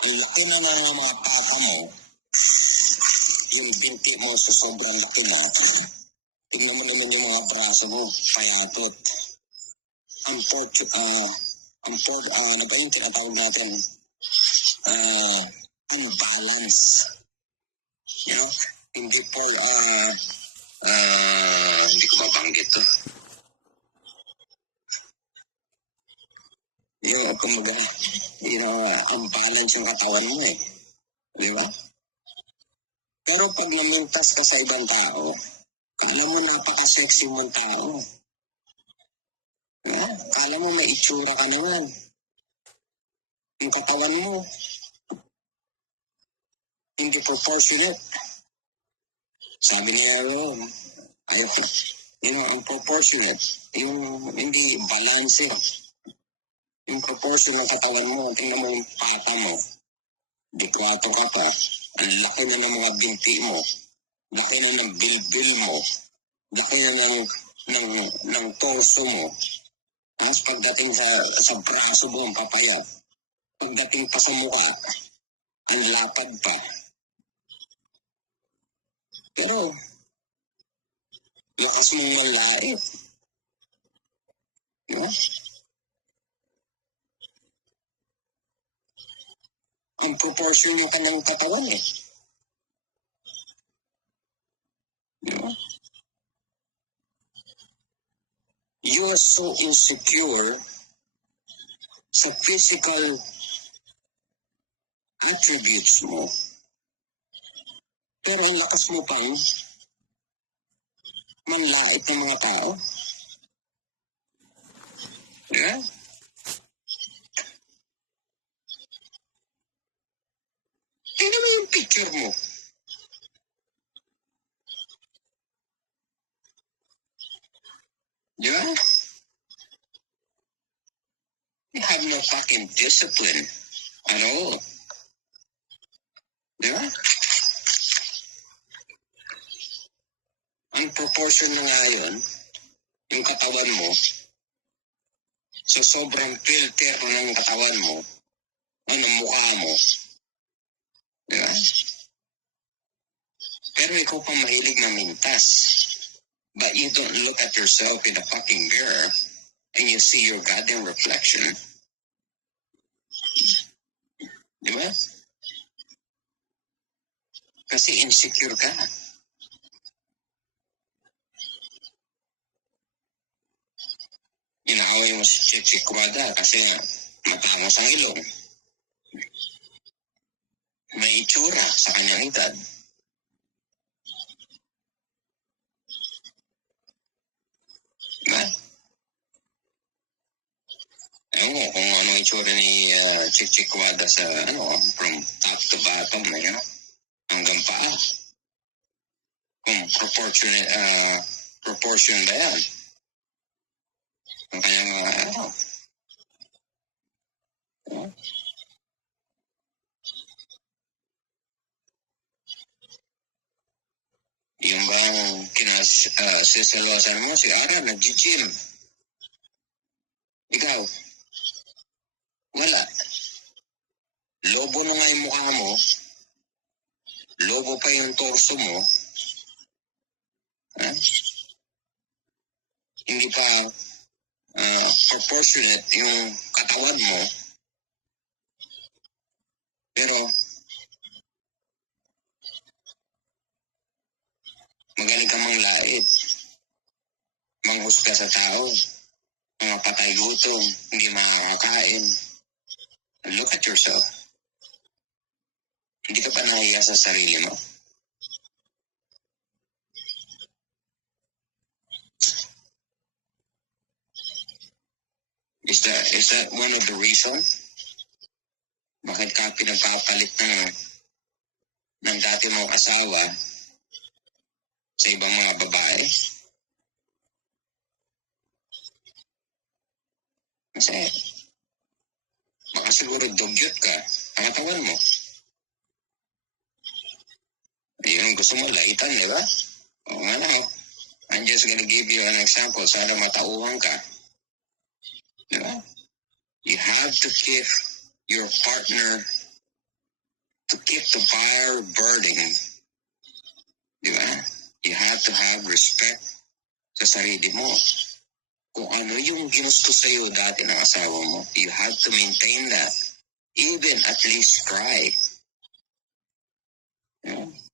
Ang laki na ng mga pata mo, yung binti mo sa sobrang laki na, tingnan mo naman yung mga braso mo, payatot. Ano ba yung tinatawag natin? Unbalance. You know? Hindi po, hindi ko mabanggit to. Yung, kumaga, unbalance yung katawan mo eh. Di ba? Pero pag namintas ka sa ibang tao, kala mo napaka-sexy mong tao. Yeah? Kala mo may itsura ka naman. Yung katawan mo, hindi proportionate. Sabi niya, ayoko. Ang proportionate, yung hindi balance. Yung proportion ng katawan mo, tingnan mo yung pata mo. Deklato ka pa. Ang laki na ng mga binti mo. Laki na ng bilbil mo. Laki na ng torso mo. Tapos pagdating sa braso mo, ang papayat. Pagdating pa sa mukha, ang lapad pa. Pero, lakas mong malait. No? Ang proportion yung kanyang katawan eh. No? You are so insecure sa physical attributes mo. Pero ang lakas mo pang manlait ng mga tao. Yeah? Tingnan mo yung picture mo. Yeah? You have no fucking discipline at all. Yeah? Ang proportion na nga yun, yung katawan mo, sa sobrang filter ng katawan mo, ng mukha mo. Yeah? Pero ikaw pa mahilig na mintas. But you don't look at yourself in a fucking mirror and you see your goddamn reflection. Di ba? Kasi insecure ka. Inaaway mo si Chichi Kumada kasi matangos ang ilong. May itsura sa kanyang edad. Diba? Ewan ko kung ano itsura ni Chichi Kumada sa from top to bottom, hanggang paa. Kung proportion ba yan? Ang kanyang yung bang kinasisalasan mo, si Ara, nag-gym. Ikaw, wala. Lobo na nga yung mukha mo, lobo pa yung torso mo, hindi pa proportionate yung katawan mo, pero magaling ka manglait, manghusga sa tao, mga patay gutom, hindi makakain. Look at yourself. Hindi ka pa nahiya sa sarili mo. Is that one of the reasons? Bakit ka pinagpapalit ng dati mong asawa sa ibang mga babae? Kasi baka siguro dugyot ka ang katawan mo. Yung gusto mo laitan, di ba? O nga na, I'm just gonna give you an example. Sana matauhan ka. Di ba? You have to keep your partner to keep the fire burning. Di ba? You have to have respect sa sarili mo. Kung ano yung ginusto sa'yo dati ng asawa mo, you have to maintain that. Even at least cry.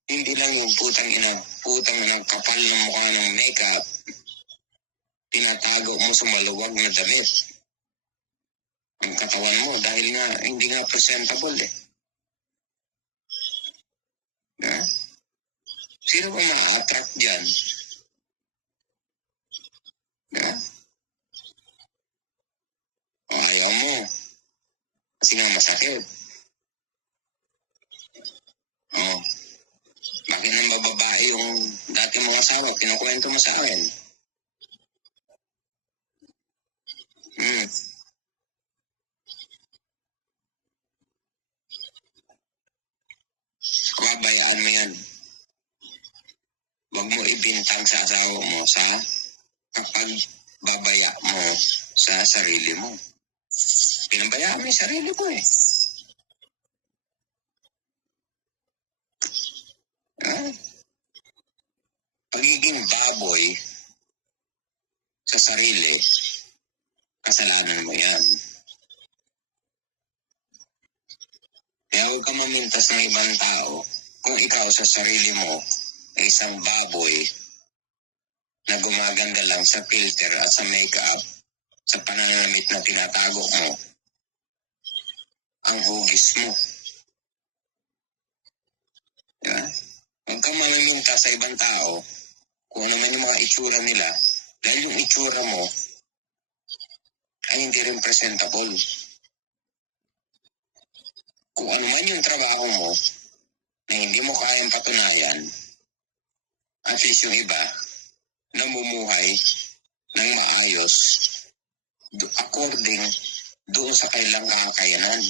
Hindi lang yung putang ng kapal ng mukha ng makeup, tinatago mo sa maluwag na damit ang katawan mo dahil nga hindi nga presentable eh. Sino ba ma-attract dyan? Ayaw mo. Kasi nga masakit. Bakit nang mababae yung dati mga asawa, kinukwento mo sa akin? Babayaan mo yan. Huwag mo ibintang sa asawa mo sa kapag babaya mo sa sarili mo. Pinabayaan mo yung sarili ko eh. Pagiging baboy sa sarili, kasalanan mo yan. Kaya huwag ka mamintas ng ibang tao kung ikaw sa sarili mo ay isang baboy na gumaganda lang sa filter at sa makeup, sa pananamit na tinatago mo ang hugis mo. Diba? Huwag ka mamintas sa ibang tao kung ano man yung mga itsura nila dahil yung itsura mo ay hindi rin presentable. Kung ano man yung trabaho mo na hindi mo kayang patunayan, at least yung iba namumuhay ng maayos according doon sa kailang kakayanan.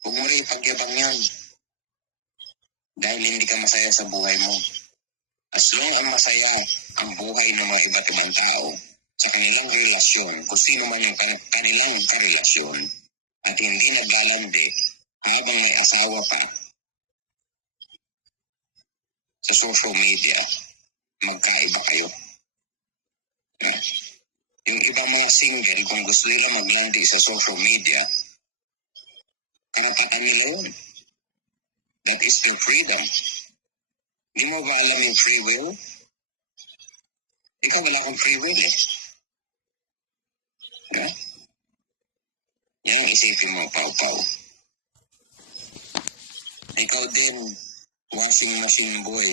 Huwag mo rin ipagyabang yan dahil hindi ka masaya sa buhay mo. As long ang masaya ang buhay ng mga iba't ibang tao sa kanilang relasyon, kung sino man yung kanilang karelasyon, at hindi naglalandi habang may asawa pa sa social media, magkaiba kayo. Yung ibang mga single, kung gusto nila maglandi sa social media, karapatan nila yun. That is their freedom. Di mo ba alam yung free will? Ikaw wala akong free will eh. Yan yung isipin mo, Pau-Pau. Ikaw din, washing machine boy.